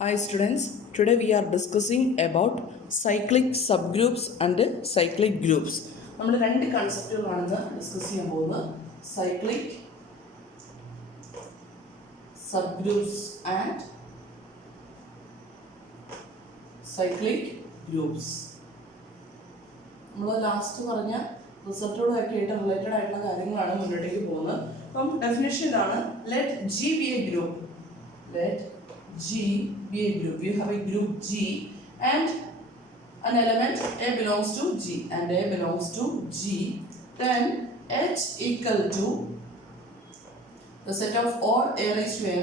Hi students, today we are discussing about cyclic subgroups and cyclic groups. നമ്മൾ രണ്ട് കൺസെപ്റ്റുകളാണ് discuss ചെയ്യാൻ പോകുന്നത്. Cyclic subgroups and cyclic groups. നമ്മൾ last പറഞ്ഞ റിസൾട്ടുകളൊക്കെ ആയിട്ട് റിലേറ്റഡ് ആയിട്ടുള്ള കാര്യങ്ങളാണ് മുന്നോട്ടേക്ക് പോകുന്നത്. അപ്പം ഡെഫിനേഷൻ ഇതാണ്: let G be a group. Let G be a group. We have a group G and an element A belongs to G and A belongs to G. Then H equal to the set of all A raised to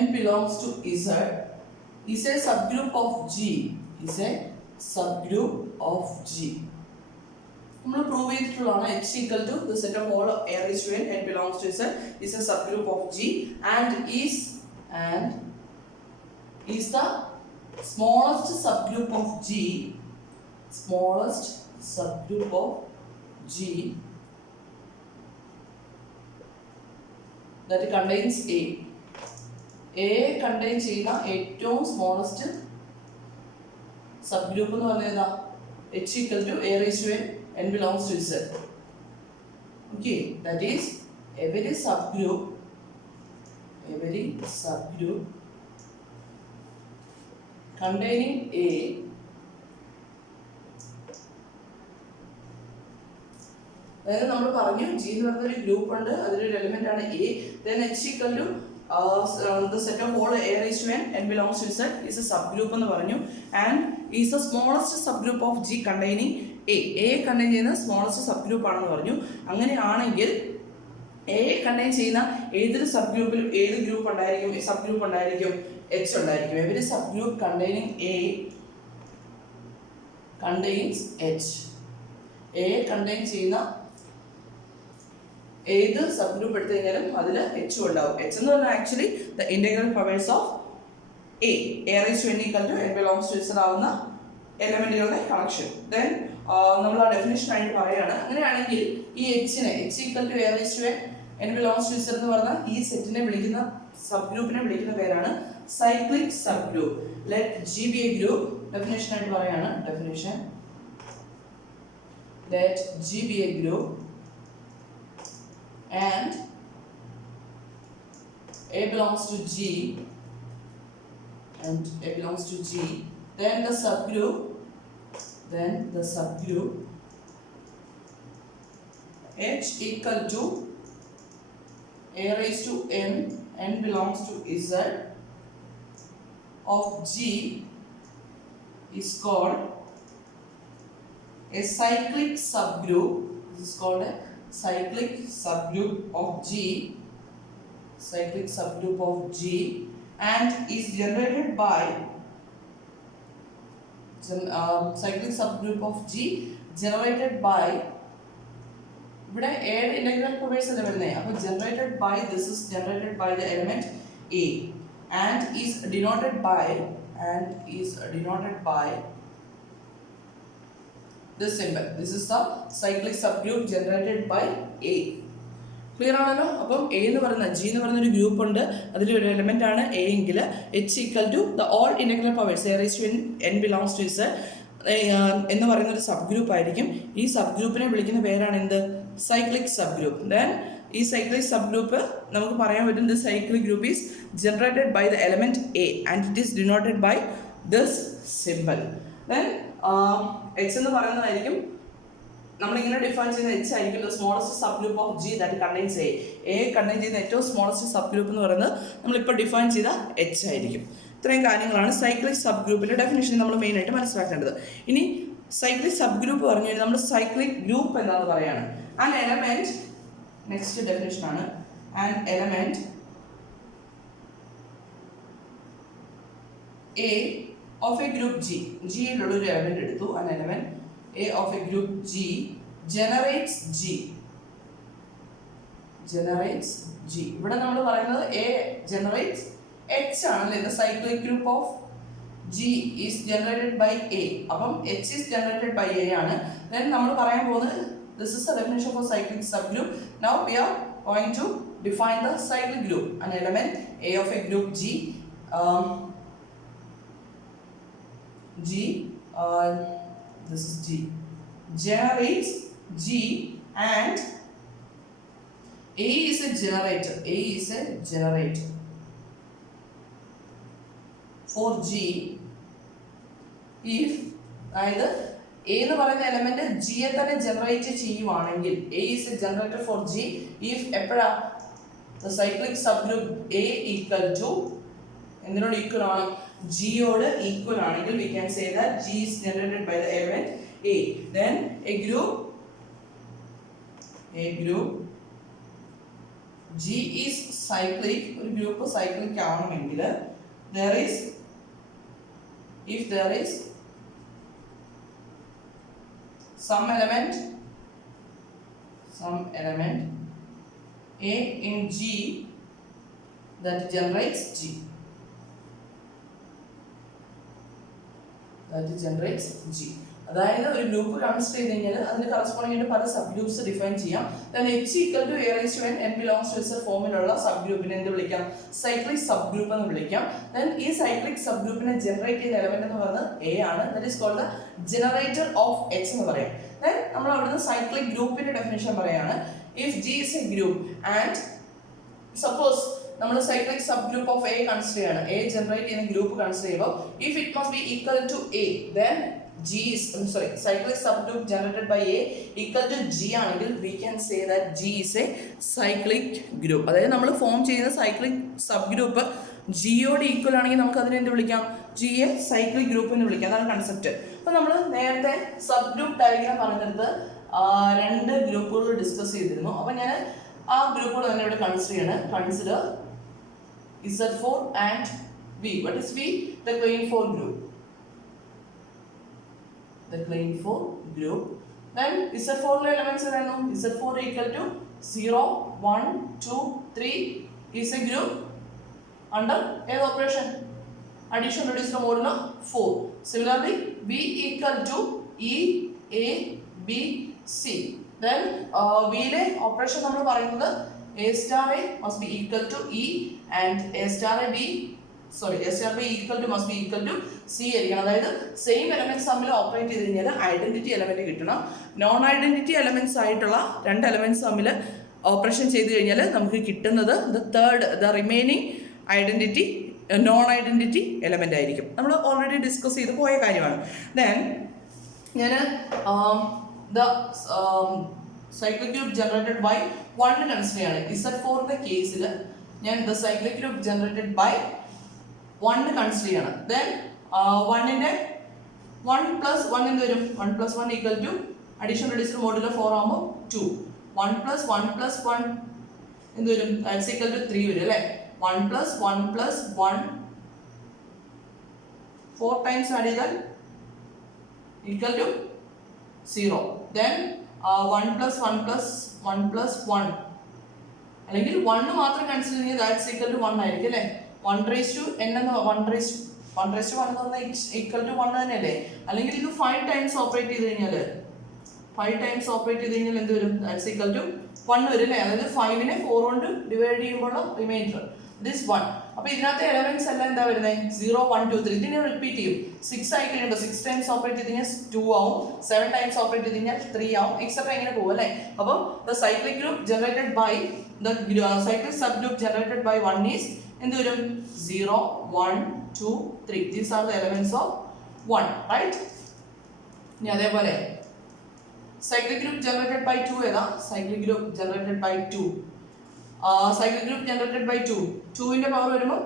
n belongs to Z is a subgroup of G. Is a subgroup of G. നമ്മൾ prove ചെയ്തിട്ടുള്ളതാണ് H equal to the set of all A raised to n belongs to Z is a subgroup of G and is the smallest subgroup of G, smallest subgroup of G that contains A. A contains ചെയ്യുന്ന ഏറ്റവും smallest subgroup എന്ന് പറയുന്നത് H equal to A raised to n belongs to Z. Okay, that is every subgroup containing A അതായത് നമ്മൾ പറഞ്ഞു G എന്ന് പറയുന്ന ഒരു ഗ്രൂപ്പ് ഉണ്ട്, അതിലൊരു എലിമെന്റ് ആണ് A. Then H equal to the set of all A raised to n belongs to Z is a subgroup എന്ന് പറഞ്ഞു and is the smallest subgroup of G containing A. A contain ചെയ്യുന്ന smallest subgroup ആണെന്ന് പറഞ്ഞു. അങ്ങനെയാണെങ്കിൽ A contain ചെയ്യുന്ന ഏതൊരു സബ്ഗ്രൂപ്പിലും ഏത് group ഉണ്ടായിരിക്കും? സബ്ഗ്രൂപ്പ് ഉണ്ടായിരിക്കും, H ഉണ്ടായിരിക്കും. Every subgroup containing A contains H. A contain ചെയ്യുന്ന ഏത് സബ്ഗ്രൂപ്പ് എടുത്തു കഴിഞ്ഞാലും അതിൽ H ഉണ്ടാവും. H എന്ന് പറഞ്ഞാൽ actually the integral powers of A. A raised to n equal to n belongs to Z ആവുന്ന എലമെന്റുകളുടെ കണക്ഷൻ. ദെൻ നമ്മൾ ആ ഡെഫിനേഷൻ ആയിട്ട് പറയുകയാണ്. അങ്ങനെയാണെങ്കിൽ ഈ H equal to A raised to n belongs to Z എന്ന് പറഞ്ഞാൽ ഈ സെറ്റിനെ വിളിക്കുന്ന സബ്ഗ്രൂപ്പിനെ വിളിക്കുന്ന പേരാണ് cyclic subgroup. Let G be a group. Definition ആയിട്ട് പറയാണ്. Definition: let G be a group and A belongs to G and A belongs to G. Then the subgroup H equal to A raised to n belongs to Z of G is called a cyclic subgroup. This is called a cyclic subgroup of G, cyclic subgroup of G, and is generated by cyclic subgroup of G generated by ഇവിടെ A യുടെ integral Proverbs അല്ലേ വരുന്നത്. അപ്പോൾ generated by, this is generated by the element A and is denoted by this symbol. This is the cyclic subgroup generated by A. Clear ആണല്ലോ? അപ്പം A എന്ന് പറയുന്ന G എന്ന് പറയുന്ന ഒരു ഗ്രൂപ്പ് ഉണ്ട്, അതിലൊരു എലിമെന്റ് ആണ് A എങ്കിൽ H equal to the all integral powers A raised to n belongs to Z എന്ന് പറയുന്ന ഒരു സബ് ഗ്രൂപ്പ് ആയിരിക്കും. ഈ സബ് ഗ്രൂപ്പിനെ വിളിക്കുന്ന പേരാണ് എന്ത്? Cyclic sub group. ദെൻ ഈ സൈക്ലിക് സബ് ഗ്രൂപ്പ് നമുക്ക് പറയാൻ പറ്റും the cyclic group is generated by the element A and it is denoted by this symbol. Then H എന്ന് പറയുന്നതായിരിക്കും നമ്മളിങ്ങനെ ഡിഫൈൻ ചെയ്യുന്ന H ആയിരിക്കും the smallest sub group of G that contains A. A contain ചെയ്യുന്ന ഏറ്റവും smallest sub group എന്ന് പറയുന്നത് നമ്മളിപ്പോൾ ഡിഫൈൻ ചെയ്ത H ആയിരിക്കും. ഇത്രയും കാര്യങ്ങളാണ് സൈക്ലിക് സബ് ഗ്രൂപ്പിൻ്റെ ഡെഫിനേഷൻ നമ്മൾ മെയിനായിട്ട് മനസ്സിലാക്കേണ്ടത്. ഇനി സൈക്ലിക് സബ് ഗ്രൂപ്പ് പറഞ്ഞു കഴിഞ്ഞാൽ നമ്മൾ സൈക്ലിക് ഗ്രൂപ്പ് എന്താണെന്ന് പറയാണ്. ആൻ എലമെന്റ്, നെക്സ്റ്റ് ഡെഫിനേഷൻ ആണ്, an element A of a group G. G യിലുള്ള ഒരു എലമെന്റ് എടുത്തു. An element A of a group G generates G. ഇവിടെ നമ്മൾ പറയുന്നത് A generates H ആണല്ലേ. The cyclic group of G is generated by A. അപ്പം H is generated by A ആണ്. Then നമ്മൾ പറയാൻ പോകുന്നത് this is the definition of a cyclic subgroup. Now we are going to define the cyclic group. An element A of a group G G, this is G, generates G, and A is a generator. A is a generator for G if either A എന്ന് പറയുന്ന element ജിയെ തന്നെ generate ചെയ്യുവാണെങ്കിൽ A is a generator for G if എപ്പോഴാ the cyclic subgroup A equal to എന്തിനോട് equal ആണ്, ജിയോട് equal ആണെങ്കിൽ we can say that G is generated by the element A. Then a group G is cyclic, ഒരു group cyclic ആണെങ്കിൽ if there is some element A in G that generates G. അതായത് ഒരു group consider ചെയ്ത് കഴിഞ്ഞാൽ അതിന് corresponding ആയിട്ട് പല sub groups define ചെയ്യാം. Then H equal to A raised to n, n belongs to S ഫോമിലുള്ള സബ് ഗ്രൂപ്പിനെ എന്ത് വിളിക്കാം, സൈക്ലിക് സബ് ഗ്രൂപ്പ് എന്ന് വിളിക്കാം. Then ഈ സൈക്ലിക് സബ് ഗ്രൂപ്പിനെ ജനറേറ്റ് ചെയ്യുന്ന എലമെന്റ് എന്ന് പറയുന്നത് A ആണ്. That is called the generator of X എന്ന് പറയും. Then നമ്മൾ അവിടുന്ന് സൈക്ലിക് ഗ്രൂപ്പിന്റെ ഡെഫിനിഷൻ പറയാണ്. If G is a group and suppose നമ്മൾ cyclic sub group of A consider ചെയ്യാണ്, എ ജനറേറ്റ് ചെയ്യുന്ന ഗ്രൂപ്പ് കൺസിഡർ ചെയ്യുമ്പോൾ if it must be equal to A then G is cyclic subgroup generated by A equal to G ആണെങ്കിൽ we can say that G is a cyclic group. അതായത് നമ്മൾ form ചെയ്യുന്ന cyclic sub group ജിയോട് equal ആണെങ്കിൽ നമുക്ക് അതിനെ എന്ത് വിളിക്കാം, ജിയെ cyclic group എന്ന് വിളിക്കാം. അതാണ് കൺസെപ്റ്റ്. അപ്പോൾ നമ്മൾ നേരത്തെ സബ് ഗ്രൂപ്പ് ഡയഗ്രാം പറഞ്ഞെടുത്ത് രണ്ട് ഗ്രൂപ്പുകൾ ഡിസ്കസ് ചെയ്തിരുന്നു. അപ്പോൾ ഞാൻ ആ ഗ്രൂപ്പുകൾ തന്നെ ഇവിടെ കൺസിഡർ ചെയ്യണം. Consider Z4 and V. What is V? The claim 4 group. Then Z4 elements are Z4 equal to 0, 1, 2, 3 is a group under a operation. Addition reduced modulo 4. Similarly, B equal to E, A, B, C. Then V le operation നമ്മൾ പറയുന്നത് A star A must be equal to E and A star B must be equal to C ആയിരിക്കണം. അതായത് same elements തമ്മിൽ operate ചെയ്ത് കഴിഞ്ഞാൽ identity element കിട്ടണം. Non identity elements ആയിട്ടുള്ള രണ്ട് എലമെന്റ്സ് തമ്മിൽ ഓപ്പറേഷൻ ചെയ്ത് കഴിഞ്ഞാൽ നമുക്ക് കിട്ടുന്നത് the remaining identity non identity element ആയിരിക്കും. നമ്മൾ ഓൾറെഡി ഡിസ്കസ് ചെയ്ത് പോയ കാര്യമാണ്. ദെൻ ഞാൻ cyclic group generated by 1 consider ചെയ്യാണ്. Z4ന്റെ കേസിൽ ഞാൻ the cyclic group generated by 1 consider ചെയ്യാണ്. ദെൻ 1ന്റെ 1 പ്ലസ് 1 എന്ത് വരും, 1 plus 1 equal to addition reduced modulo 4 ആകുമ്പോൾ 2. 1 പ്ലസ് 1 പ്ലസ് 1 എന്ത് വരും, ദാറ്റ്സ് ഈക്വൽ ടു 3 വരും അല്ലേ. 1 പ്ലസ് 1 പ്ലസ് 1 4 ടൈംസ് ആഡ് ചെയ്താൽ equal to 0. Then 1 plus 1 plus 1 plus 1 അല്ലെങ്കിൽ 1 മാത്രം കൺസിഡർ ചെയ്യുന്നത് ദാറ്റ്സ് ഈക്വൽ ടു 1 ആയിരിക്കും അല്ലേ. 1 റേസ് ടു n എന്ന് 1 റേസ് ടു 1 എന്ന് പറഞ്ഞാൽ ഈക്വൽ ടു 1 തന്നെയല്ലേ. അല്ലെങ്കിൽ ഇത് 5 ടൈംസ് ഓപ്പറേറ്റ് ചെയ്ത് കഴിഞ്ഞാൽ എന്ത് വരും, ദാറ്റ്സ് ഈക്വൽ ടു 1 വരും അല്ലേ. അതായത് 5നെ 4 കൊണ്ട് ഡിവൈഡ് ചെയ്യുമ്പോൾ റിമൈൻഡർ ദിസ് 1. അപ്പോൾ ഇതിനകത്തെ എലമെന്റ്സ് എല്ലാം എന്താ വരുന്നത്, 0, 1, 2, 3. ഇതിനെ റിപ്പീറ്റ് ചെയ്യും. 6 ആയി കഴിയുമ്പോൾ 6 ടൈംസ് ഓപ്പറേറ്റ് ചെയ്ത് കഴിഞ്ഞാൽ 2 ആവും, 7 ടൈംസ് ഓപ്പറേറ്റ് ചെയ്ത് കഴിഞ്ഞാൽ 3 ആവും, എക്സെട്ര ഇങ്ങനെ പോകും അല്ലേ. അപ്പോൾ the cyclic group generated by cyclic sub group generated by 1 is എന്ത് വരും, 0, 1, 2, 3. These are the elements of 1, right. ഇനി അതേപോലെ സൈക്ലിക് ഗ്രൂപ്പ് ജനറേറ്റഡ് ബൈ 2 ഏതാ, cyclic group generated by 2. Cyclic group generated by 2, 2ന്റെ പവർ വരുമ്പോൾ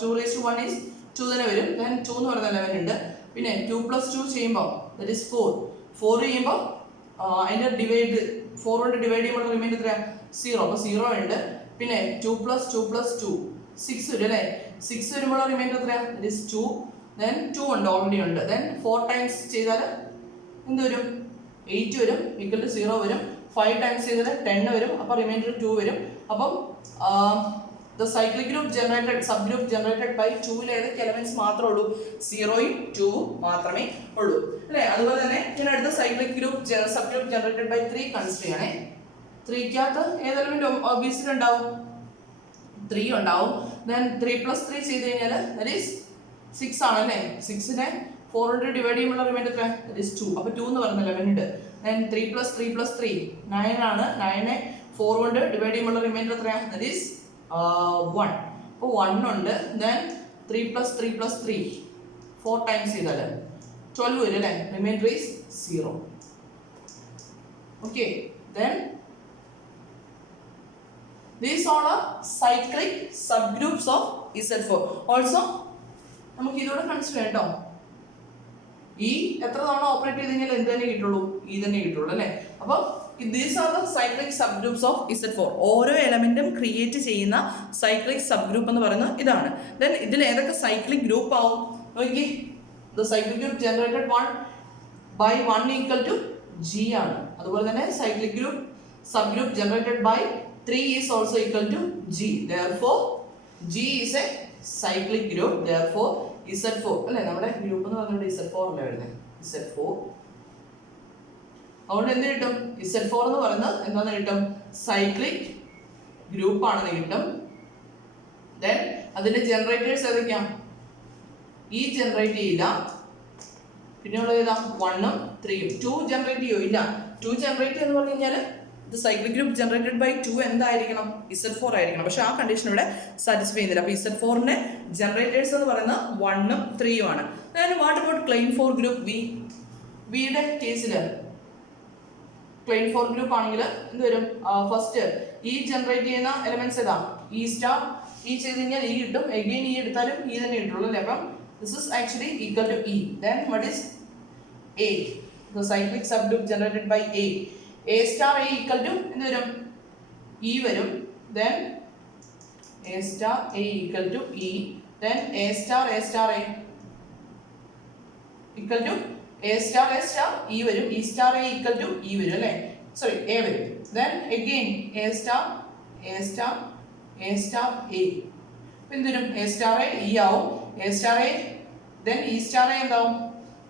2 റേസ് ടു 1 ഈസ് 2 തന്നെ വരും. Then 2 എന്ന് പറയുന്ന എലമെന്റ് ഉണ്ട്. പിന്നെ 2 പ്ലസ് 2 ചെയ്യുമ്പോൾ ദാറ്റ് ഈസ് 4 ചെയ്യുമ്പോൾ അതിൻ്റെ 4 കൊണ്ട് ഡിവൈഡ് ചെയ്യുമ്പോൾ റിമൈൻഡർ എത്രയാണ്, 0. അപ്പോൾ 0 ഉണ്ട്. പിന്നെ 2 പ്ലസ് 2 പ്ലസ് 2 6 വരും അല്ലേ. 6 വരുമ്പോൾ റിമൈൻഡർ എത്രയാണ്, ദാറ്റ് ഈസ് 2. ദെൻ 2 ഉണ്ട്, ഓൾറെഡി ഉണ്ട്. ദെൻ 4 ടൈംസ് ചെയ്താൽ എന്ത് വരും, 8 വരും, ഈക്വൽ ടു 0 വരും. 5 ടൈംസ് ചെയ്താൽ 10 വരും, അപ്പോൾ റിമൈൻഡർ 2 വരും. അപ്പം the cyclic group generated sub group generated by 2ൽ ഏതൊക്കെ എലമെന്റ്സ് മാത്രമേ ഉള്ളൂ, 0ഉം 2ഉം മാത്രമേ ഉള്ളൂ അല്ലേ. അതുപോലെ തന്നെ ഞാൻ അടുത്ത cyclic group sub group generated by 3 consider ചെയ്യണേ. 3ക്കകത്ത് ഏത് എലമെന്റ് ഒബിയസ്ലി ഉണ്ടാവും, 3 ഉണ്ടാവും. ദെൻ 3 പ്ലസ് 3 ചെയ്ത് കഴിഞ്ഞാൽ ദാറ്റ് ഈസ് 6 ആണല്ലേ. 6നെ 4 കൊണ്ട് ഡിവൈഡ് ചെയ്യുമ്പോൾ റിമൈൻഡർ എത്ര? That is 2. അപ്പോൾ 2 എന്ന് പറയുന്ന എലമെന്റ് ഉണ്ട്. ദെൻ 3 + 3 + 3 9 ആണ്. 9 4 കൊണ്ട് ഡിവൈഡ് ചെയ്യുമ്പോൾ റിമൈൻഡർ എത്രയാണ്? That is 1. അപ്പോൾ 1 ഉണ്ട്. ദെൻ 3 + 3 + 3 4 ടൈംസ് ചെയ്താൽ 12 വരും അല്ലേ? Reminder is 0. Okay. Then these all are cyclic subgroups of Z4. Also നമുക്ക് ഇതോടെ കൺസിഡർ കേട്ടോ. ഈ എത്ര തവണ ഓപ്പറേറ്റ് ചെയ്തെങ്കിൽ എന്ത് തന്നെ കിട്ടുള്ളൂ? ഈ തന്നെ കിട്ടുള്ളൂ അല്ലേ? അപ്പോൾ these are the cyclic subgroups of Z4. ഓരോ എലമെന്റും ക്രിയേറ്റ് ചെയ്യുന്ന സൈക്ലിക് സബ് ഗ്രൂപ്പ് എന്ന് പറയുന്നത് ഇതാണ്. ദെൻ ഇതിൽ ഏതൊക്കെ സൈക്ലിക് ഗ്രൂപ്പ് ആവും നോക്കി. the cyclic group generated 1 by 1 equal to G ആണ്. അതുപോലെ തന്നെ cyclic group sub group generated by 3 is also equal to G. Therefore, G is a cyclic group. Therefore, Z4 അല്ലേ? നമ്മുടെ ഗ്രൂപ്പ് എന്ന് പറഞ്ഞിട്ട് Z4 അല്ലേ വരുന്നത്? Z4. അതുകൊണ്ട് എന്ത് കിട്ടും? Z4 എന്ന് പറയുന്നത് എന്താണെന്ന് കിട്ടും? സൈക്ലിക് ഗ്രൂപ്പ് ആണെന്ന് കിട്ടും. ദെൻ അതിന്റെ ജനറേറ്റേഴ്സ് ഏതൊക്കെയാണ്? ഈ ജനറേറ്റ് ചെയ്യില്ല. പിന്നെ ഉള്ളത് ഏതാ? 1 ഉം 3 ഉം. 2 ജനറേറ്റ് ചെയ്യോ? ഇല്ല. 2 ജനറേറ്റ് എന്ന് പറഞ്ഞു കഴിഞ്ഞാൽ the cyclic group generated by 2 എന്തായിരിക്കണം? Z4 ആയിരിക്കണം. പക്ഷെ ആ കണ്ടീഷൻ ഇവിടെ സാറ്റിസ്ഫൈ ചെയ്യുന്നില്ല. അപ്പോൾ Z4ന്റെ ജനറേറ്റേഴ്സ് എന്ന് പറയുന്നത് 1 ഉം 3 ഉം ആണ്. then what about claim 4 group V? വിയുടെ കേസിൽ claim 4 ഗ്രൂപ്പ് ആണെങ്കിൽ എന്ത് വരും? ഫസ്റ്റ് ഈ ജനറേറ്റ് ചെയ്യുന്ന എലമെന്റ്സ് ഏതാ? E star. ഈ ചെയ്ത് കഴിഞ്ഞാൽ E കിട്ടും. അഗൈൻ E എടുത്താലും E തന്നെ കിട്ടുള്ളൂ അല്ലേ? അപ്പം this is actually equal to E. then what is A? the cyclic subgroup generated by A. A star A equal to എന്ത് വരും? E വരും. then A star A equal to E. then A star A equal to A star E വരും. E star A equal to E വരും അല്ലേ? Sorry A വരും. then again A star A. എന്ത് വരും? A star A E ആവും. A star A then E star A എന്താവും?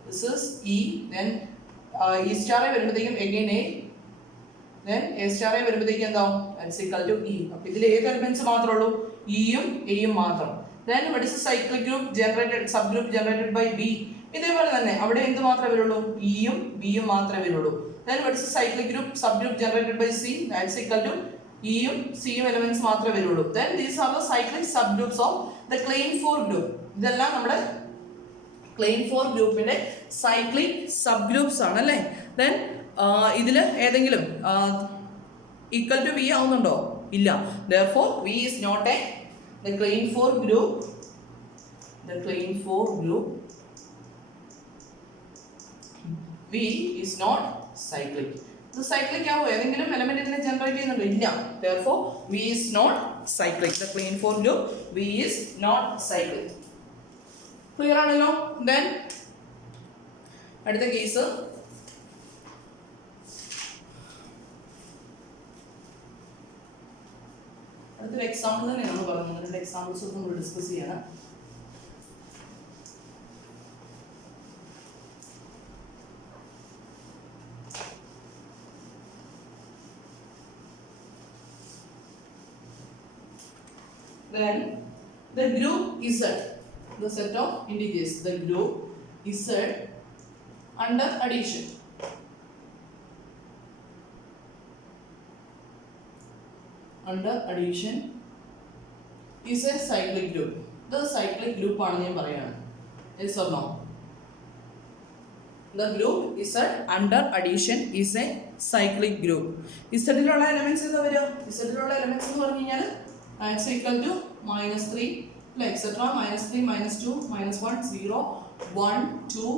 this is E. then E star A വരുമ്പോഴത്തേക്കും again A. then A star A വരുമ്പോഴത്തേക്കും എന്താവും? that's equal to E. അപ്പോൾ ഇതിൽ ഏത് എലിമെന്റ്സ് മാത്രമേ ഉള്ളൂ? E യും A യും മാത്രം. then what is the cyclic group generated subgroup generated by B? ഇതേപോലെ തന്നെ അവിടെ എന്ത് മാത്രമേ വരുള്ളൂ? E യും B യും മാത്രമേ വരുള്ളൂ. then what is the cyclic group subgroup generated by C? that's equal to E യും C യും എലിമെന്റ്സ് മാത്രമേ വരുള്ളൂ. then these are the cyclic subgroups of the claim 4 group. ഇതെല്ലാം നമ്മുടെ claim 4 ഗ്രൂപ്പിന്റെ സൈക്ലിക് സബ് ഗ്രൂപ്പ്സ് ആണ് അല്ലേ? then ഇതിൽ ഏതെങ്കിലും ഈക്വൽ ടു വി ആവുന്നുണ്ടോ? ഇല്ല. therefore V is not a the claim 4 group. the claim 4 group V is not cyclic. the cyclic ആവോ? ഏതെങ്കിലും എലമെന്റ് ഇതിനെ ജനറേറ്റ് ചെയ്യുന്നുണ്ടോ? ഇല്ല. therefore V is not cyclic. the claim 4 group V is not cyclic. Clear ആണല്ലോ? then അടുത്ത case അടുത്തൊരു example തന്നെയാണ് പറഞ്ഞത്. രണ്ട് എക്സാമ്പിൾസ് നമ്മൾ ഡിസ്കസ് ചെയ്യണം. then the group Z, the set of integers, the group Z under addition. under addition is a cyclic group. The cyclic group ആണെന്ന് ഞാൻ പറയാണ്. yes or no? the group Z under addition is a cyclic group. Z ലുള്ള elements എന്താ വരിക? Z ലുള്ള elements എന്ന് പറഞ്ഞു കഴിഞ്ഞാൽ x equal to -3 etc. -3 -2 -1 0 1 2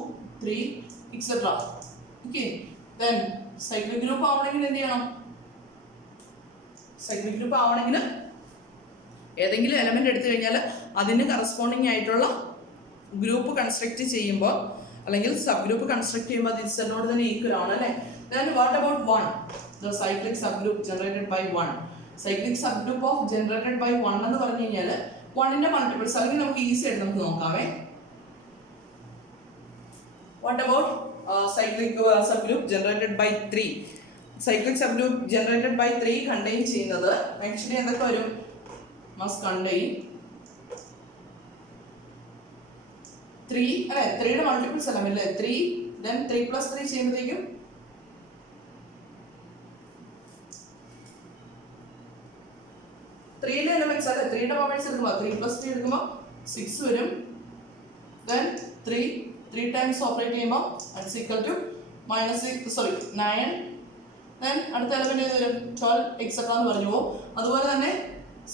3 etc. okay. then cyclic group ആവണമെങ്കിൽ എന്ത് ചെയ്യണം? സൈക്ലിക് ഗ്രൂപ്പ് ആവണമെങ്കിൽ ഏതെങ്കിലും എലമെന്റ് എടുത്തു കഴിഞ്ഞാൽ അതിന് കറസ്പോണ്ടിങ് ആയിട്ടുള്ള ഗ്രൂപ്പ് കൺസ്ട്രക്ട് ചെയ്യുമ്പോൾ അല്ലെങ്കിൽ സബ് ഗ്രൂപ്പ് കൺസ്ട്രക്ട് ചെയ്യുമ്പോൾ അത് ഇസഡിനോട് തന്നെ ഈക്വൽ ആണ് അല്ലേ? then what about 1? the cyclic subgroup generated by 1. cyclic subgroup of generated by 1 എന്ന് പറഞ്ഞു കഴിഞ്ഞാൽ 1ന്റെ മൾട്ടിപ്പിൾസ് അല്ലെങ്കിൽ നമുക്ക് ഈസി ആയിട്ട് നമുക്ക് നോക്കാമേ. what about cyclic subgroup generated by 3? cyclic subgroup generated by 3 contain ചെയ്യുന്നത് ആക്ച്വലി എന്തൊക്കെ വരും? must contain 3 അല്ലേ, 3യുടെ മൾട്ടിപ്പിൾസ് എല്ലാം അല്ലേ 3, then 3 plus 3 ചെയ്യുമ്പോഴത്തേക്കും 3യുടെ എലമെന്റ്സ് അല്ലേ 3യുടെ പവേഴ്സ് എടുക്കുമ്പോൾ 3 plus 3 എടുക്കുമ്പോൾ 6 വരും. then 3 times ഓപ്പറേറ്റ് ചെയ്യുമ്പോൾ that's equal to -9. then അടുത്ത എലമെന്റ് ഏത് വരും 12 എക്സെട്രാ എന്ന് പറഞ്ഞു പോകും. അതുപോലെ തന്നെ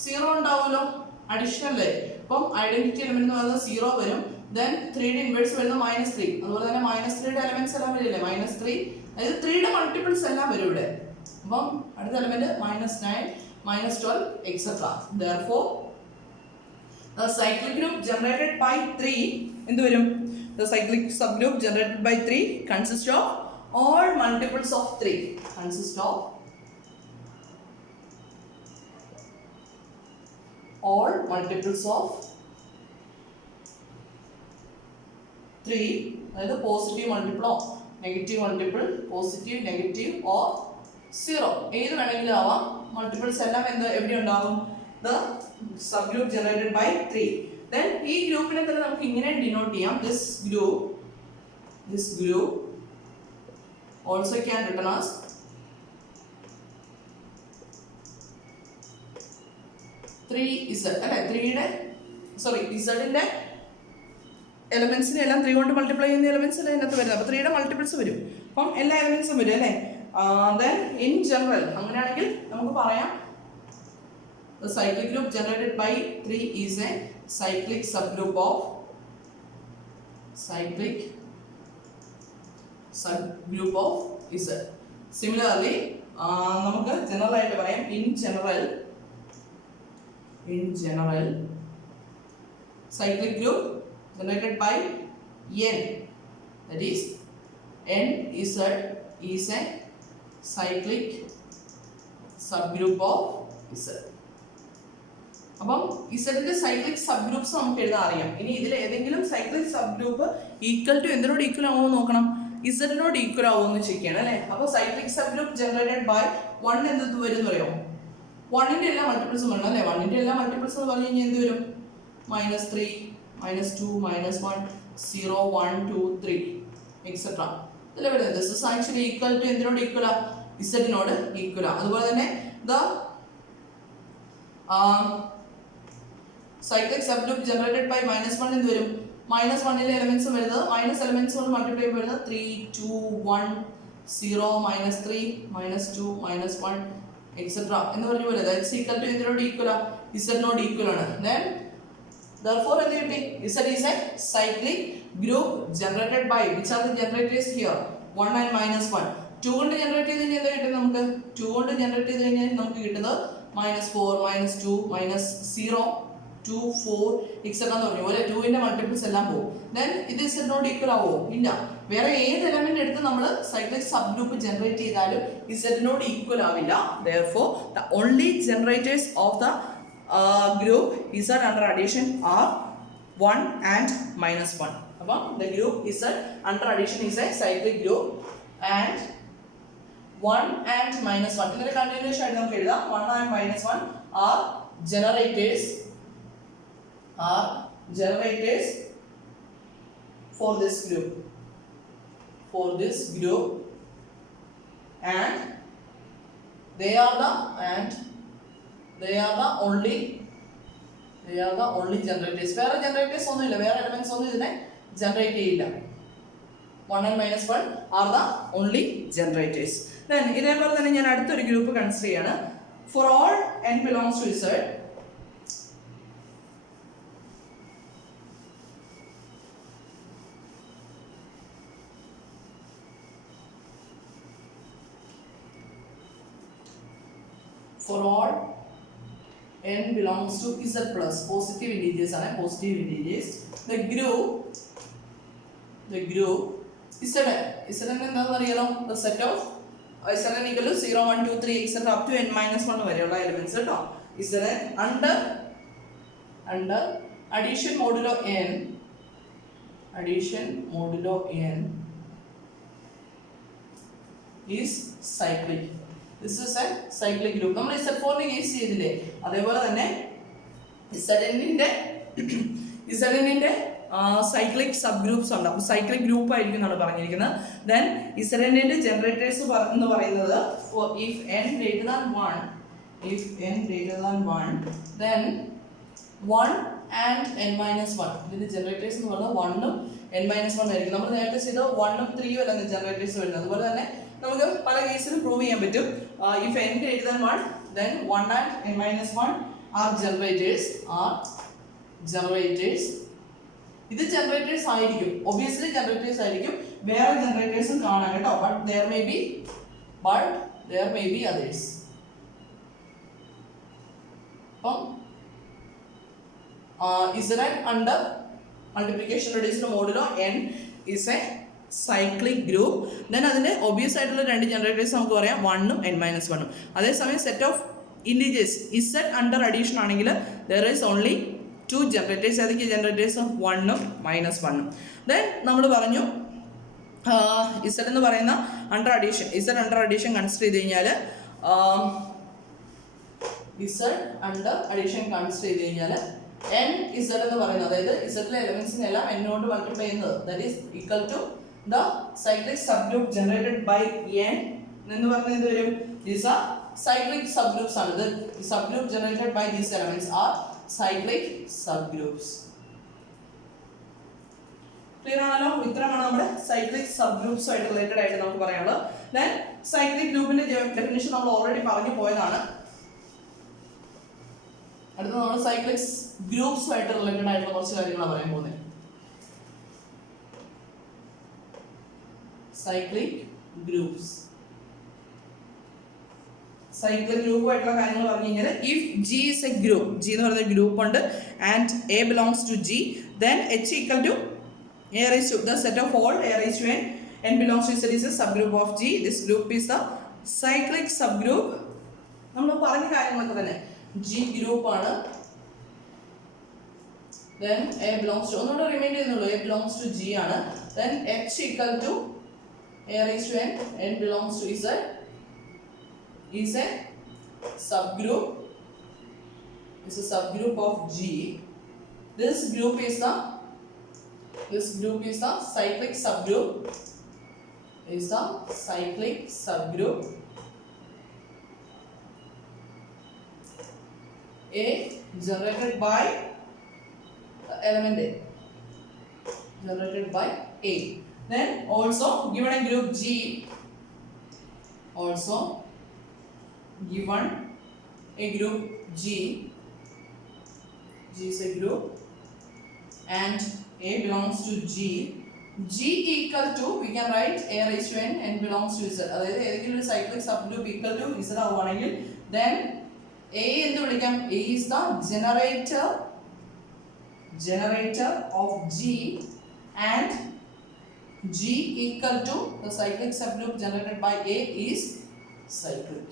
0 ഉണ്ടാവുമല്ലോ അഡീഷണൽ അല്ലേ, അപ്പം ഐഡന്റിറ്റി എലമെന്റ് എന്ന് പറയുന്നത് 0 വരും. then 3യുടെ ഇൻവേഴ്സ് വരുന്നത് -3. അതുപോലെ തന്നെ -3യുടെ എലമെന്റ്സ് എല്ലാം വരില്ലേ -3, അതായത് 3യുടെ മൾട്ടിപ്പിൾസ് എല്ലാം വരും ഇവിടെ. അപ്പം അടുത്ത element -9, -12 etc. therefore the cyclic group generated by 3 എന്ത് വരും, the cyclic subgroup generated by 3 consists of all multiples of 3, consists of all multiples of 3, അതായത് പോസിറ്റീവ് മൾട്ടിപ്പിളോ negative multiple, positive negative or 0 ഏത് വേണമെങ്കിലും ആവാം. മൾട്ടിപ്പിൾസ് എല്ലാം എവിടെ ഉണ്ടാവും, the subgroup generated by 3. then ഈ ഗ്രൂപ്പിനെ തന്നെ നമുക്ക് ഇങ്ങനെ ഡിനോട്ട് ചെയ്യാം, this group also can written as Z അല്ലേ, 3യുടെ Zന്റെ എലമെന്റ്സിനെ എല്ലാം 3 കൊണ്ട് മൾട്ടിപ്ലൈ ചെയ്യുന്ന എലമെന്റ്സ് അല്ലേ ഇതിനകത്ത് വരുന്നത്. അപ്പോൾ 3യുടെ മൾട്ടിപ്പിൾസ് വരും, അപ്പം എല്ലാ എലമെന്റ്സും വരും അല്ലേ. then in general അങ്ങനെയാണെങ്കിൽ നമുക്ക് പറയാം the cyclic group generated by 3 is a cyclic subgroup of Z. similarly നമുക്ക് ജനറൽ ആയിട്ട് പറയാം in general cyclic group generated by n, that is NZ is a cyclic subgroup of Z. അപ്പം ഇസഡിന്റെ cyclic sub groups നമുക്ക് എഴുതാൻ അറിയാം. ഇനി ഇതിൽ ഏതെങ്കിലും cyclic sub group equal to എന്തിനോട് ഈക്വൽ ആവുമോ നോക്കണം, ഇസഡിനോട് ഈക്വൽ ആവുമോ എന്ന് ചെക്ക് ചെയ്യണം അല്ലേ. അപ്പോൾ cyclic sub group generated by 1 എന്ത് വരും എന്ന് പറയാമോ, 1ന്റെ എല്ലാ മൾട്ടിപ്പിൾസും വരണം അല്ലേ. 1ന്റെ എല്ലാ മൾട്ടിപ്പിൾസ് എന്ന് പറഞ്ഞു കഴിഞ്ഞാൽ എന്ത് വരും, -3, -2, -1, 0, 1, 2, 3 എക്സെട്രാ ഇതല്ലേ വരുന്നത്. This is actually equal to എന്തിനോട് ഈക്വലാ, ഇസഡിനോട് ഈക്വലാ. അതുപോലെ തന്നെ the cyclic subgroup generated by -1 എന്ത് വരും, -1ലെ എലമെന്റ്സ് വരുന്നത് മൈനസ് എലമെന്റ്സ് കൊണ്ട് മൾട്ടിപ്ലൈ ചെയ്യുമ്പോൾ വരുന്നത് 3, 2, 1, 0, -3, -2, -1 etc. എന്ന് പറഞ്ഞു പോലെ ദാറ്റ്സ് ഈക്വൽ ടു എന്തിനോട് ഈക്വലാ, ഇസഡിനോട് ഈക്വൽ ആണ്. then therefore എന്ത് കിട്ടി, Z is a cyclic group generated by which are the generators here 1 and -1. 2 കൊണ്ട് ജനറേറ്റ് ചെയ്ത് കഴിഞ്ഞാൽ എന്താ കിട്ടുന്നത് നമുക്ക്, 2 കൊണ്ട് ജനറേറ്റ് ചെയ്ത് കഴിഞ്ഞാൽ നമുക്ക് കിട്ടുന്നത് -4, -2, -0, 2, 4 etc. എന്ന് പറഞ്ഞു പോലെ 2ന്റെ മൾട്ടിപ്പിൾസ് എല്ലാം പോകും. then ഇത് ഇസഡിനോട് ഈക്വൽ ആവോ, ഇല്ല. വേറെ ഏത് എലമെന്റ് എടുത്ത് നമ്മൾ സൈക്ലിക് സബ് ഗ്രൂപ്പ് ജനറേറ്റ് ചെയ്താലും ഇസഡിനോട് ഈക്വൽ ആവില്ല. therefore the only generators of the group Z under addition are 1 and -1. അപ്പം the group Z under addition is a cyclic group and 1 and -1 ഇതിന്റെ കണ്ടിന്യൂഷൻ ആയിട്ട് നമുക്ക് എഴുതാം. 1 and -1 are generators for this group and they are the only generators. വേറെ generators ഒന്നുമില്ല, വേറെ elements ഒന്നും ഇതിനെ generate ചെയ്യില്ല. 1 and -1 are the only generators. then ഇതേപോലെ തന്നെ ഞാൻ അടുത്തൊരു ഗ്രൂപ്പ് കൺസിഡർ ചെയ്യാണ്. for all n belongs to Z for all n belongs to Z plus positive integers ആണ്, positive integers. the group Z എന്താണെന്ന് അറിയാലോ, the set of Zn equal to 0, 1, 2, 3 etc. up to n-1 വരെയുള്ള elements കേട്ടോ. Zn under addition modulo n is cyclic. This is a cyclic group. നമ്മൾ Z4 നെ case ചെയ്തില്ലേ, അതേപോലെ തന്നെ Zn ന്റെ സൈക്ലിക് സബ് ഗ്രൂപ്പ്സ് ഉണ്ട്. അപ്പോൾ സൈക്ലിക് ഗ്രൂപ്പ് ആയിരിക്കും എന്നാണ് പറഞ്ഞിരിക്കുന്നത്. ദെൻ ഇസഡിന്റെ ജനറേറ്റേഴ്സ് എന്ന് പറയുന്നത് if n greater than 1 then 1 and n minus 1. ഇതിന്റെ ജനറേറ്റേഴ്സ് എന്ന് പറഞ്ഞാൽ 1 ഉം n minus 1 ആയിരിക്കും. നമ്മൾ നേരത്തെ ചെയ്ത 1 ഉം 3 ഉം അല്ല ജനറേറ്റേഴ്സ് വരുന്നത്. അതുപോലെ തന്നെ നമുക്ക് പല കേസിലും പ്രൂവ് ചെയ്യാൻ പറ്റും. if n greater than 1 then 1 and n minus 1 are generators. ഇത് ജനറേറ്റേഴ്സ് ആയിരിക്കും, ഒബിയസ്ലി ജനറേറ്റേഴ്സ് ആയിരിക്കും. വേറെ ജനറേറ്റേഴ്സും കാണാം കേട്ടോ. but there may be others. അപ്പം Z under multiplication reduced modulo n is a cyclic group. then അതിന്റെ ഒബിയസ് ആയിട്ടുള്ള രണ്ട് ജനറേറ്റേഴ്സ് നമുക്ക് പറയാം 1 ഉം n minus 1 ഉം. അതേസമയം set of integers Z under addition ആണെങ്കിൽ there is only 2 generators. ഏതൊക്കെ ജനറേറ്റേഴ്സ് 1 ഉം -1 ഉം. then നമ്മൾ പറഞ്ഞു Z എന്ന് പറയുന്ന under addition, Z under addition consider ചെയ്ത് കഴിഞ്ഞാൽ n Z എന്ന് പറയുന്നത്, അതായത് Z ലെ എലമെന്റ്സിനെ എല്ലാം n കൊണ്ട് മൾട്ടിപ്ലൈ ചെയ്യുന്നത്, that is equal to the cyclic sub group generated by n എന്ന് പറഞ്ഞാൽ എന്ത് വരും? ദീസ് ആർ cyclic subgroups ആണ്. The subgroup generated by these elements are cyclic subgroups. Clear ആണല്ലോ? ഇത്രയാണ് നമ്മുടെ സൈക്ലിക് സബ്ഗ്രൂപ്പ്സ് ആയിട്ട് റിലേറ്റഡ് ആയിട്ട് നമുക്ക് പറയാനുള്ളത്. ദെൻ സൈക്ലിക് ഗ്രൂപ്പിന്റെ ഡെഫിനിഷൻ നമ്മൾ ഓൾറെഡി പറഞ്ഞു പോയതാണ്. അടുത്ത നമ്മൾ സൈക്ലിക് ഗ്രൂപ്പ്സുമായിട്ട് റിലേറ്റഡ് ആയിട്ടുള്ള കുറച്ച് കാര്യങ്ങളാണ് പറയാൻ പോകുന്നത്. സൈക്ലിക് ഗ്രൂപ്പ്സ്, സൈക്ലിക് ഗ്രൂപ്പുമായിട്ടുള്ള കാര്യങ്ങൾ പറഞ്ഞു കഴിഞ്ഞാൽ if G is a group, G എന്ന് പറയുന്ന ഗ്രൂപ്പ് ഉണ്ട് and A belongs to G, then H equal to A raised to the set of all A raised to n, n belongs to Z is a subgroup of G. This group is the cyclic subgroup. നമ്മൾ പറഞ്ഞ കാര്യങ്ങളൊക്കെ തന്നെ G group ആണ്. then A belongs to, ഒന്നുകൂടെ remind ചെയ്യുന്നുള്ളൂ, A belongs to G ആണ്. then H equal to A raised to n, n belongs to Z is a subgroup of G. This group is the cyclic subgroup. A generated by the element A, then also given a group G, given a group G is a group and A belongs to G equal to, we can write A raised to n, n belongs to Z. അതായത് ഏതെങ്കിലും ഒരു cyclic sub group equal to Z ആവുകയാണെങ്കിൽ then A എന്ന് വിളിക്കാം, A is the generator of G and G equal to the cyclic subgroup generated by A is cyclic.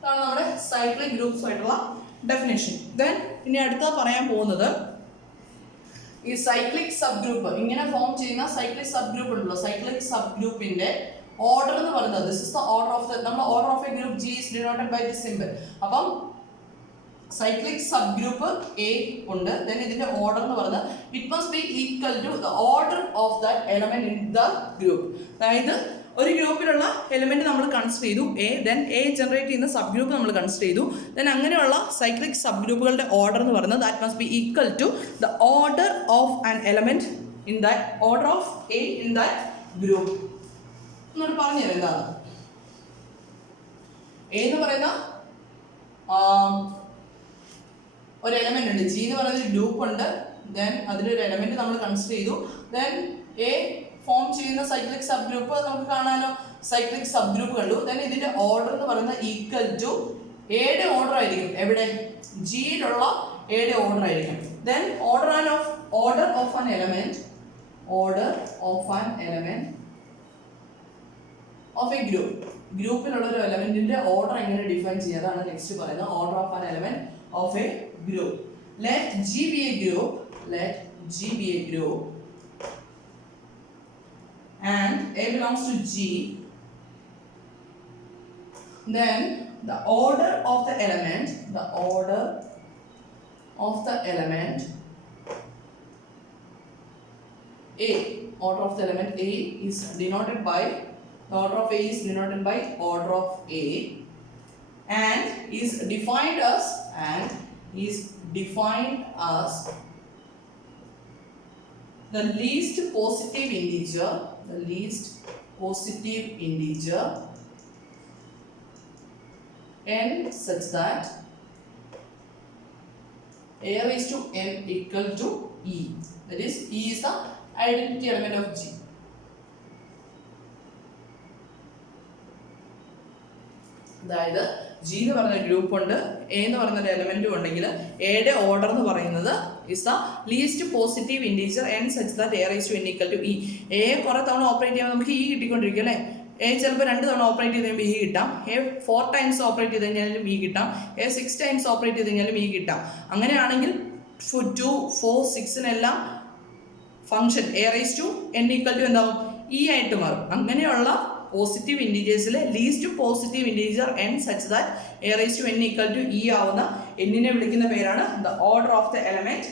ഇതാണ് നമ്മുടെ cyclic groups ആയിട്ടുള്ള definition. Then ഇനി അടുത്ത പറയാൻ പോകുന്നത് ഈ സൈക്ലിക് സബ് ഗ്രൂപ്പ് ഇങ്ങനെ ഫോം ചെയ്യുന്ന സൈക്ലിക് സബ് ഗ്രൂപ്പ് ഉണ്ടല്ലോ, സൈക്ലിക് സബ് ഗ്രൂപ്പിന്റെ ഓർഡർ എന്ന് പറയുന്നത്, this is the order of the, നമ്മൾ order of a group G is denoted by this symbol. അപ്പം സൈക്ലിക് സബ് ഗ്രൂപ്പ് A ഉണ്ട്, ദെൻ ഇതിന്റെ ഓർഡർ എന്ന് പറയുന്നത് it must be equal to the order of that element in the group. അതായത് ഒരു ഗ്രൂപ്പിലുള്ള element നമ്മൾ കൺസിഡർ ചെയ്തു A, then A ജനറേറ്റ് ചെയ്യുന്ന സബ് ഗ്രൂപ്പ് നമ്മൾ കൺസിഡർ ചെയ്തു, then അങ്ങനെയുള്ള സൈക്ലിക് സബ് ഗ്രൂപ്പുകളുടെ ഓർഡർ എന്ന് പറയുന്നത് that must be equal to the order of an element in that order of A in that group. എന്നോട് പറഞ്ഞു തരാം എന്താണ് A എന്ന് പറയുന്ന ഒരു എലമെന്റ് ഉണ്ട്, G എന്ന് പറയുന്ന ഒരു ഗ്രൂപ്പ് ഉണ്ട്, then അതിലൊരു എലമെന്റ് നമ്മൾ കൺസിഡർ ചെയ്തു, then A ഫോം ചെയ്യുന്ന സൈക്ലിക് സബ് ഗ്രൂപ്പ് നമുക്ക് കാണാനോ, സൈക്ലിക് സബ് ഗ്രൂപ്പ് കണ്ടു. then ഇതിന്റെ ഓർഡർ എന്ന് പറയുന്നത് ഈക്വൽ ടു എയുടെ ഓർഡർ ആയിരിക്കും, എവിടെ ജിയിലുള്ള എയുടെ ഓർഡർ ആയിരിക്കും. then order of an element of a group, ഗ്രൂപ്പിലുള്ള ഒരു എലമെന്റിന്റെ ഓർഡർ എങ്ങനെ ഡിഫൈൻ ചെയ്യുക, അതാണ് നെക്സ്റ്റ് പറയുന്നത്. Order of an element of a group. let G be a group and A belongs to G, then the order of the element A, order of the element A is denoted by, the order of A is denoted by order of A and is defined as the least positive integer n such that a raised to n equal to e. That is, e is the identity element of G. അതായത് G എന്ന് പറയുന്ന group ഉണ്ട്, A എന്ന് പറയുന്ന ഒരു എലമെന്റും ഉണ്ടെങ്കിൽ എയുടെ order എന്ന് പറയുന്നത് is the least positive integer n such that a raised to n equal to e. A കുറെ തവണ ഓപ്പറേറ്റ് ചെയ്യുമ്പോൾ നമുക്ക് e കിട്ടിക്കൊണ്ടിരിക്കും അല്ലേ. A ചിലപ്പോൾ 2 തവണ ഓപ്പറേറ്റ് ചെയ്ത് കഴിയുമ്പോൾ e കിട്ടാം, A 4 ടൈംസ് ഓപ്പറേറ്റ് ചെയ്ത് കഴിഞ്ഞാലും e കിട്ടാം, A 6 ടൈംസ് ഓപ്പറേറ്റ് ചെയ്ത് കഴിഞ്ഞാലും e കിട്ടാം. അങ്ങനെയാണെങ്കിൽ 2, 4, 6 function a raised to n equal to എന്താവും, e ആയിട്ട് മാറും. അങ്ങനെയുള്ള പോസിറ്റീവ് ഇൻറ്റീജേഴ്സിലെ least positive integer n such that a raised to n equal to e ആവുന്ന എന്നിനെ വിളിക്കുന്ന പേരാണ് the order of the element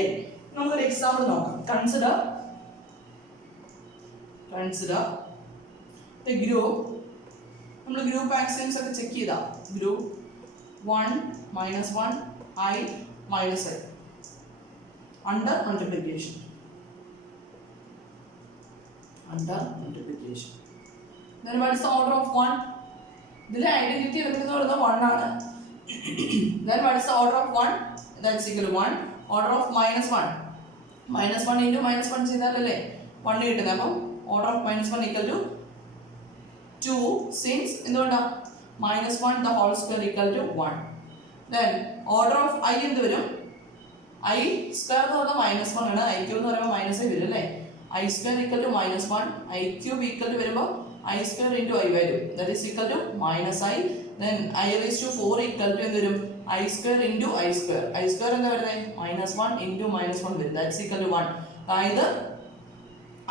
n. നമുക്കൊരു എക്സാമ്പിൾ നോക്കാം. Consider the group. നമ്മൾ ഗ്രൂപ്പ് ആക്സിയംസ് ഒക്കെ ചെക്ക് ചെയ്താ, group 1 -1 I -I under multiplication. Then what is the order of 1? ഇതിലെ identity element എന്ന് പറയുന്നത് 1 ആണ്. Then what is the order of 1? That's equal to 1. Order of -1 into -1 ചെയ്താലല്ലേ 1 കിട്ടുന്നത്. അപ്പം order of -1 equal to 2 since എന്തുകൊണ്ടാ -1 the whole square equal to 1. Then order of I എന്ത് വരും, I square എന്ന് പറയുന്നത് -1 ആണ്, I cube എന്ന് പറയുമ്പോൾ മൈനസ് വരും അല്ലേ. I square equal to -1, I cube equal to വരുമ്പോൾ I square into I വരും, that is equal to -I. Then I raised to 4 equal to എന്ത് വരും, I square into I square. I square എന്താ വരുന്നത്, -1 into -1 വരും, that is equal to 1. അതായത്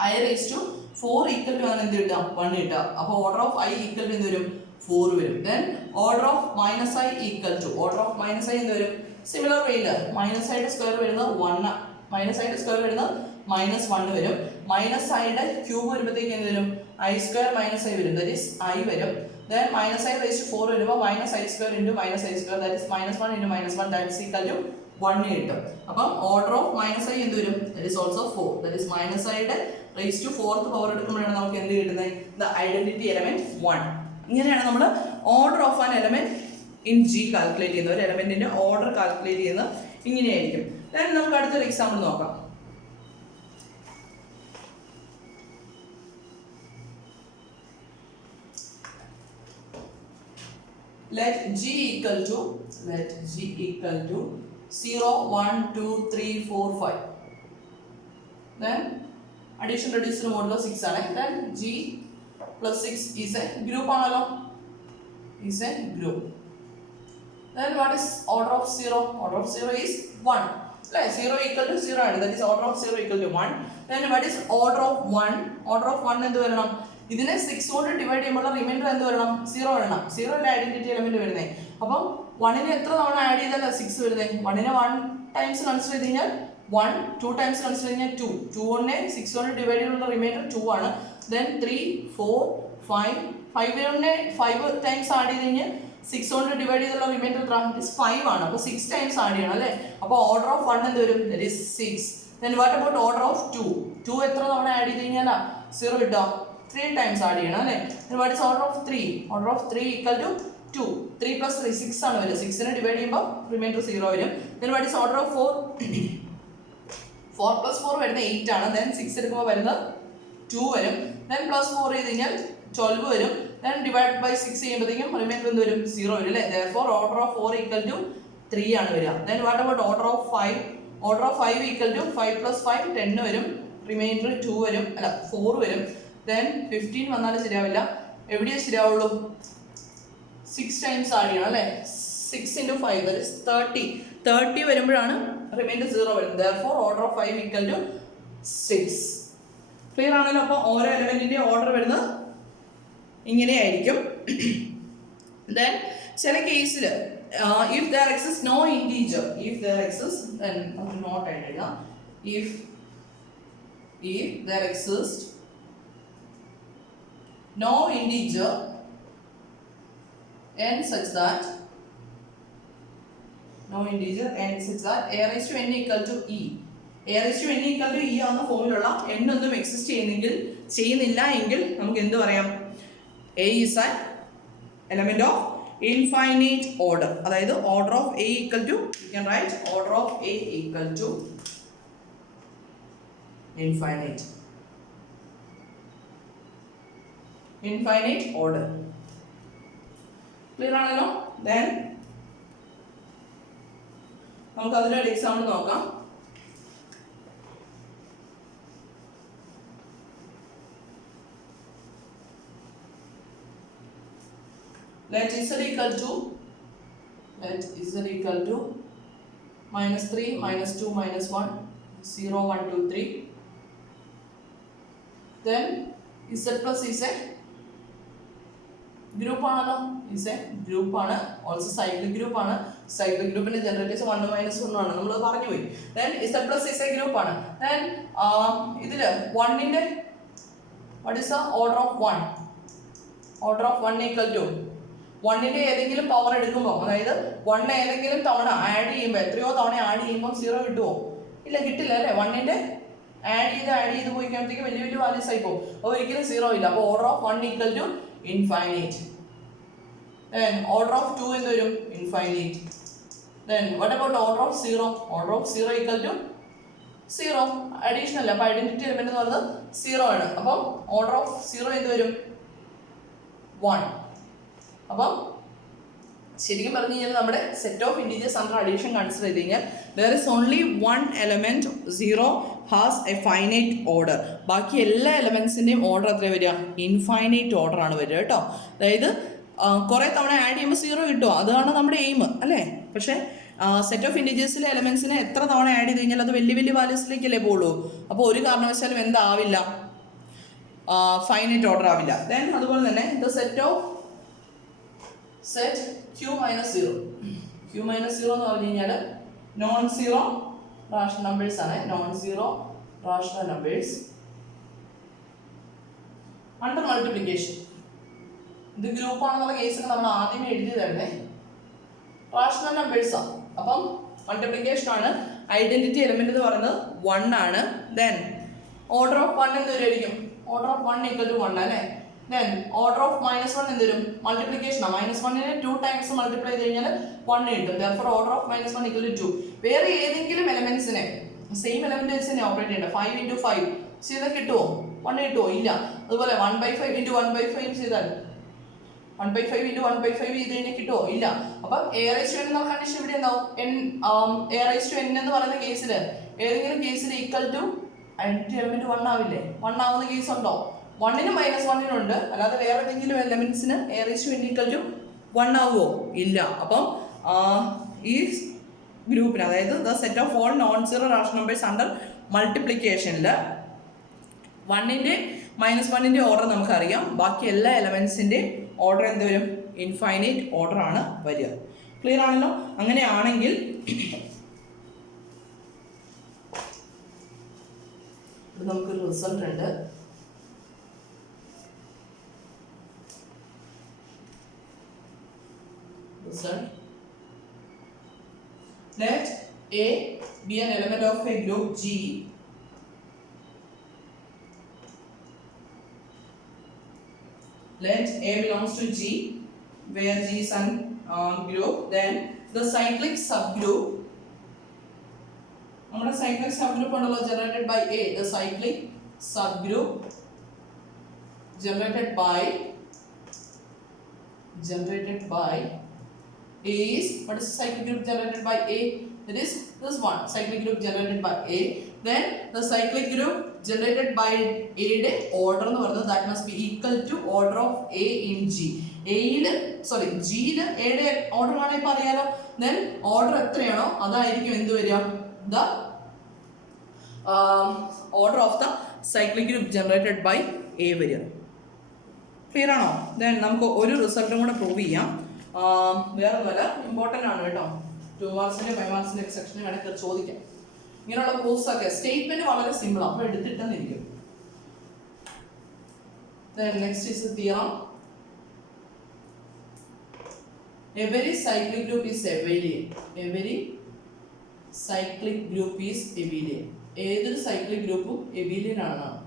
I raised to 4 equal to ആണ് എന്ത് കിട്ടുക, 1 കിട്ടുക. അപ്പോൾ order of I equal to എന്ത് വരും, 4 വരും. Then order of -I equal to, order of -I എന്ത് വരും, സിമിലർ വേയിൽ -iയുടെ സ്ക്വയർ വരുന്നത് 1, -iയുടെ സ്ക്വയർ വരുന്നത് -1 വരും. -iയുടെ ക്യൂബ് വരുമ്പോഴത്തേക്ക് എന്ത് വരും, I square -I വരും, that is I വരും. Then -I raised to 4 വരുമ്പോൾ -I square into -I square, that is -1 into -1, that is equal to 1 കിട്ടും. അപ്പം order of -I എന്ത് വരും, that is also 4, that is -iയുടെ raised to 4th പവർ എടുക്കുമ്പോഴാണ് നമുക്ക് എന്ത് കിട്ടുന്നത്, the identity element 1. ഇങ്ങനെയാണ് നമ്മൾ order of an element in G calculate ചെയ്യുന്നത്. ഒരു എലമെന്റിന്റെ ഓർഡർ കാൽക്കുലേറ്റ് ചെയ്യുന്നത് ഇങ്ങനെയായിരിക്കും. then നമുക്ക് അടുത്തൊരു എക്സാമ്പിൾ നോക്കാം. Let G equal to 0, 1, 2, 3, 4, 5. Then addition reduced to modulo 6 ആണ്. Then G plus 6 is a group ആണല്ലോ, is a group. Then what is order of 0? Order of 0 is 1. Like 0 equal to 0 ആണ്, that is order of 0 equal to 1. Then what is order of 1? Order of 1 എന്ത് വരണം, ഇതിനെ 6 കൊണ്ട് divide ചെയ്യുമ്പോൾ reminder എന്ത് വരണം, 0 വരണം. 0 ന്റെ ഐഡന്റിറ്റി എലമെന്റ് വരുന്നത്. അപ്പം 1നെ എത്ര തവണ ആഡ് ചെയ്താലേ 6 വരുന്നത്, 1നെ 1 ടൈംസ് കൺസിഡർ ചെയ്ത് കഴിഞ്ഞാൽ 1, 2 ടൈംസ് കൺസിഡർ ചെയ്ത് കഴിഞ്ഞാൽ 2, 2 കൊണ്ട് 6 കൊണ്ട് ഡിവൈഡ് ചെയ്യുമ്പോൾ റിമൈൻഡർ 2 ആണ്. Then 3, 4, 5, 5നെ 5 ടൈംസ് ആഡ് ചെയ്ത് കഴിഞ്ഞാൽ 6 കൊണ്ട് ഡിവൈഡ് ചെയ്തുള്ള റിമൈൻഡർ 5 ആണ്. അപ്പോൾ 6 ടൈംസ് ആഡ് ചെയ്യണം അല്ലേ. അപ്പോൾ ഓർഡർ ഓഫ് 1 എന്ത് വരും, that is 6. Then what about order of 2? 2 എത്ര തവണ ആഡ് ചെയ്ത് കഴിഞ്ഞാൽ 0 കിട്ടും, 3 ടൈംസ് ആഡ് ചെയ്യണം അല്ലേ. Then what is order of 3? Order of 3 equal to 2. 3 plus 3 6 ആണ് വരും, 6നെ ഡിവൈഡ് ചെയ്യുമ്പോൾ റിമൈൻഡർ 0 വരും. Then what is order of 4? 4 plus 4 വരുന്നത് 8 ആണ്. Then 6 എടുക്കുമ്പോൾ വരുന്നത് 2 വരും. Then plus 4 ചെയ്ത് കഴിഞ്ഞാൽ 12 വരും. Then divide by 6 ചെയ്യുമ്പോഴത്തേക്കും റിമൈൻഡർ എന്ത് വരും, 0 വരും അല്ലേ. Therefore order of 4 equal to 3 ആണ് വരിക. Then what about order of 5? Order of 5 equal to 5 plus 5 10 വരും, റിമൈൻഡർ 2 വരും, അല്ല 4 വരും. Then 15 വന്നാലും ശരിയാവില്ല, എവിടെയാ ശരിയാവുള്ളൂ, 6 ടൈംസ് ആഡ് ചെയ്യണം അല്ലേ. 6 into 5 that is 30 വരുമ്പോഴാണ് റിമൈൻഡർ 0 വരുന്നത്. Therefore order of 5 equal to 6. Clear ആണല്ലോ. അപ്പോൾ ഓരോ എലമെന്റിന്റെ ഓർഡർ വരുന്നത് ഇങ്ങനെയായിരിക്കും. Then ചില കേസിൽ if there exists no integer, if there exists, then നമുക്ക് നോട്ട് ആയിട്ട് എഴുതാം, if if there exists no integer n such that a raised to n equal to e. a raised to n equal to e ആവുന്ന ഫോമിലുള്ള n ഒന്നും exist ചെയ്യുന്നില്ല എങ്കിൽ നമുക്ക് എന്ത് പറയാം? a is an element of infinite order. അതായത് order of a equal to, you can write order of a equal to infinite order. Clear ആണല്ലോ? Then നമുക്ക് അതിനൊരു എക്സാമ്പിൾ നോക്കാം. Let z equal to -3, -2, -1, 0, 1, 2, 3. Then z plus is a group ആണല്ലോ. is a group ആണ്, also cyclic group ആണ്. cyclic groupന്റെ generators 1 -1 ആണ്, നമ്മൾ പറഞ്ഞു പോയി. then z plus is a group ആണ്. then ഇതില് 1 ന്റെ what is the order of 1? order of 1 equal to 1 ന്റെ ഏതെങ്കിലും പവർ എടുക്കുമ്പോൾ, അതായത് 1 ഏതെങ്കിലും തവണ ആഡ് ചെയ്യുമ്പോൾ, എത്രയോ തവണ ആഡ് ചെയ്യുമ്പോൾ 0 കിട്ടുമോ? ഇല്ല, കിട്ടില്ല അല്ലേ? 1 ന്റെ ആഡ് ചെയ്ത് പോയി കഴിയുമ്പോഴത്തേക്ക് വലിയ വലിയ വാല്യൂസ് ആയി പോകും. അപ്പോൾ ഒരിക്കലും 0 ഇല്ല. അപ്പോൾ order of 1 equal to infinite. then order of 2 എന്ത് വരും? Infinite. then what about order of 0? order of 0 equal to 0 additional. അപ്പോൾ ഐഡന്റിറ്റി എലിമെന്റ് എന്ന് പറയുന്നത് 0 ആണ്. അപ്പോൾ ഓർഡർ ഓഫ് 0 എന്ത് വരും? 1. അപ്പം ശരിക്കും പറഞ്ഞു കഴിഞ്ഞാൽ നമ്മുടെ set of integers under addition consider ചെയ്ത് കഴിഞ്ഞാൽ there is only one element 0 has a finite order. ബാക്കി എല്ലാ എലമെന്റ്സിൻ്റെയും ഓർഡർ എത്ര വരിക? ഇൻഫൈനൈറ്റ് ഓർഡർ ആണ് വരിക കേട്ടോ. അതായത് കുറേ തവണ ആഡ് ചെയ്യുമ്പോൾ 0 കിട്ടുമോ? അതാണ് നമ്മുടെ എയിം അല്ലേ? പക്ഷേ സെറ്റ് ഓഫ് ഇൻറ്റീജേഴ്സിലെ എലമെന്റ്സിനെ എത്ര തവണ ആഡ് ചെയ്ത് കഴിഞ്ഞാൽ അത് വലിയ വലിയ വാല്യൂസിലേക്കല്ലേ പോകുള്ളൂ. അപ്പോൾ ഒരു കാരണവശാലും എന്താവില്ല? ഫൈനൈറ്റ് ഓർഡർ ആവില്ല. ദെൻ അതുപോലെ തന്നെ the set of set q minus 0 എന്ന് പറഞ്ഞു കഴിഞ്ഞാൽ നോൺ സീറോ റാഷണൽ നമ്പേഴ്സ് ആണ്. അണ്ടർ മൾട്ടിപ്ലിക്കേഷൻ ഇത് ഗ്രൂപ്പ് ആണെന്നുള്ള കേസിൽ നമ്മൾ ആദ്യമേ എഴുതി തരുന്നേ റാഷണൽ നമ്പേഴ്സ് ആണ്. അപ്പം മൾട്ടിപ്ലിക്കേഷൻ ആണ്. ഐഡന്റിറ്റി എലിമെന്റ് എന്ന് പറയുന്നത് 1 ആണ്. ദെൻ ഓർഡർ ഓഫ് 1 എന്ത് വരും? ഓർഡർ ഓഫ് 1 ഈക്വൽ ടു 1 അല്ലേ? then order of -1 എന്ത് വരും? മൾട്ടിപ്ലിക്കേഷൻ ആണ്. -1നെ 2 ടൈംസ് മൾട്ടിപ്ലൈ ചെയ്ത് കഴിഞ്ഞാൽ 1 കിട്ടും. therefore order of -1 equal to 2. വേറെ ഏതെങ്കിലും എലമെന്റ്സിനെ സെയിം എലമെന്റ് വെച്ച് തന്നെ ഓപ്പറേറ്റ് ചെയ്യണ്ട. 5 × 5 ചെയ്താൽ കിട്ടുമോ? 1 കിട്ടുമോ? ഇല്ല. അതുപോലെ 1/5 × 1/5 ചെയ്താൽ 1/5 × 1/5 ചെയ്ത് കഴിഞ്ഞാൽ കിട്ടുമോ? ഇല്ല. അപ്പം a raised to n എന്നുള്ള കണ്ടീഷൻ ഇവിടെ എന്താവും? a raised to n എന്ന് പറയുന്ന കേസിൽ ഏതെങ്കിലും കേസിൽ ഈക്വൽ ടു ഐഡന്റിറ്റി എലമെന്റ് 1 ആവില്ലേ? 1 ആവുന്ന കേസ് ഉണ്ടോ? 1നും -1നും ഉണ്ട്. അല്ലാതെ വേറെ ഏതെങ്കിലും എലമെന്റ്സിന് a raised to n equal to 1 ആവുമോ? ഇല്ല. അപ്പം ഈ ഗ്രൂപ്പിന്, അതായത് the set of all non zero rational numbers under മൾട്ടിപ്ലിക്കേഷനിൽ 1ന്റെ -1ന്റെ ഓർഡർ നമുക്കറിയാം. ബാക്കി എല്ലാ എലമെന്റ്സിന്റെ ഓർഡർ എന്ത് വരും? ഇൻഫൈനൈറ്റ് ഓർഡർ ആണ് വരിക. ക്ലിയർ ആണല്ലോ? അങ്ങനെയാണെങ്കിൽ നമുക്കൊരു റിസൾട്ട് ഉണ്ട്. Let A be an element of a group G let A belongs to G where G is an group. Then the cyclic subgroup, നമ്മുടെ cyclic subgroup ഉണ്ടല്ലോ generated by A. The cyclic subgroup generated by is, what is the cyclic group generated by A? That is this one, cyclic group generated by A. Then the cyclic group generated by A യുടെ order എന്ന് പറയുന്നത് that must be equal to order of A in G. G യിൽ A യുടെ order ആണ് ഇപ്പോൾ അറിയാലോ. then order എത്രയാണോ അതായിരിക്കും എന്ത് വരിക? the order of the cyclic group generated by A വരിക. ക്ലിയർ ആണോ? then നമുക്ക് ഒരു റിസൾട്ടും കൂടെ പ്രൂവ് ചെയ്യാം. വേറെ പോലെ ഇമ്പോർട്ടൻ്റ് ആണ് കേട്ടോ. 2 മാർക്സിൻ്റെ 5 മാർക്സിൻ്റെ സെക്ഷന് കണക്ക് ചോദിക്കാം. ഇങ്ങനെയുള്ള പ്രൂഫ്സ് ഒക്കെ സ്റ്റേറ്റ്മെന്റ് വളരെ സിമ്പിൾ അപ്പോൾ എടുത്തിട്ടെന്നിരിക്കും. Next is theorem. Every cyclic group is abelian. Every cyclic group is abelian. ഏതൊരു സൈക്ലിക് ഗ്രൂപ്പും എബിലിയൻ ആണെന്നാണ്.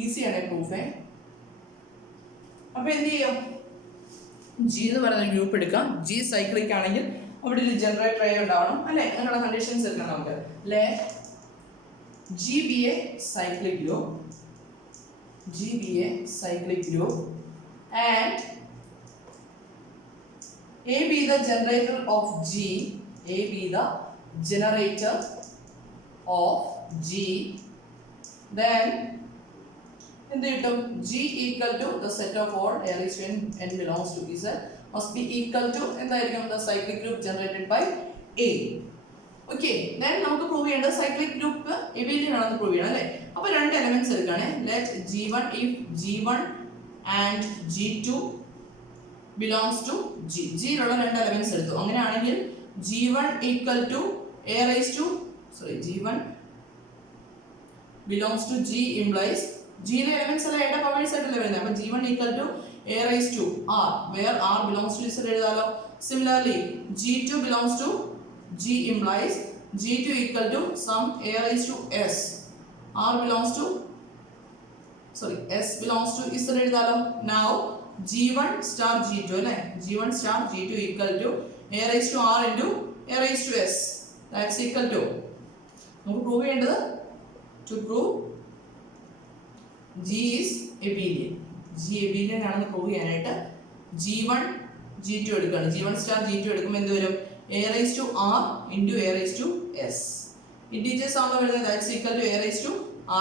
ഈസിയാണ് പ്രൂഫ്. അപ്പൊ എന്ത് ചെയ്യും? ജി എന്ന് പറയുന്ന ഗ്രൂപ്പ് എടുക്കാം. ജി സൈക്ലിക് ആണെങ്കിൽ അവിടെ ഒരു ജനറേറ്റർ ആയി ഉണ്ടാവണം അല്ലെ, അങ്ങനെയുള്ള കണ്ടീഷൻസ് എടുക്കാം നമുക്ക്. G B A cyclic group, G B A cyclic group and A be the generator of G, A be the generator of G, then എന്ത് കിട്ടും? G equal to the set of all A raised to n belongs to Z must be equal to എന്തായിരിക്കും? The cyclic group generated by A. Okay, then നമുക്ക് prove ചെയ്യേണ്ടത് cyclic group abelian ആണെന്ന് prove ചെയ്യണം അല്ലേ. അപ്പോൾ രണ്ട് elements എടുക്കുകയാണ്. Let G1 if G1 and G2 belongs to G. G യിലുള്ള രണ്ട് എലമെന്റ്സ് എടുത്തു. അങ്ങനെയാണെങ്കിൽ G1 equal to A raised to G1 belongs to G implies G യിലെ എലമെന്റ്സ് എല്ലാം ഏതാ പവേഴ്സ് ആയിട്ടല്ലേ വരുന്നത്. അപ്പോൾ G1 equal to A raised to R where R belongs to Z എഴുതാലോ. Similarly G2 belongs to G implies G2 equal to some A raised to S. R belongs to S belongs to Z എഴുതാലോ. Now G1 star G2 അല്ലേ, G1 star G2 equal to A raised to R into A raised to S. That's equal to നമുക്ക് prove ചെയ്യേണ്ടത് to prove G is abelian. G abelian ആണെന്ന് prove ചെയ്യാനായിട്ട് G1 G2 എടുക്കുകയാണ്. G1 star G2 എടുക്കുമ്പോൾ എന്ത് വരും? A raised to R into A raised to S. Integers ആണ് വരുന്നത്. That's equal to A raised to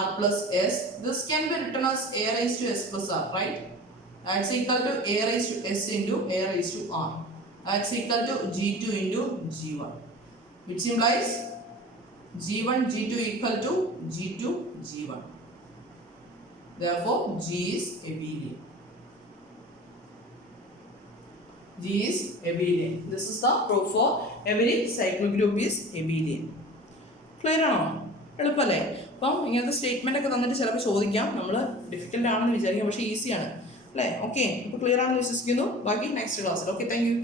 R plus S. This can be written as A raised to S plus R, right? That's equal to A raised to S into A raised to R. That's equal to G2 into G1, which implies G1 G2 equal to G2 G1. Therefore G is abelian. G is abelian. This is the proof for every cyclic group is abelian. Clear ആണോ? എളുപ്പമല്ലേ? അപ്പം ഇങ്ങനത്തെ statement ഒക്കെ തന്നിട്ട് ചിലപ്പോൾ ചോദിക്കാം. നമ്മൾ difficult ആണെന്ന് വിചാരിക്കാം, പക്ഷേ ഈസിയാണ് അല്ലേ. ഓക്കെ, ഇപ്പോൾ ക്ലിയർ ആണെന്ന് വിശ്വസിക്കുന്നു. ബാക്കി നെക്സ്റ്റ് ക്ലാസ്സിൽ. Okay, thank you.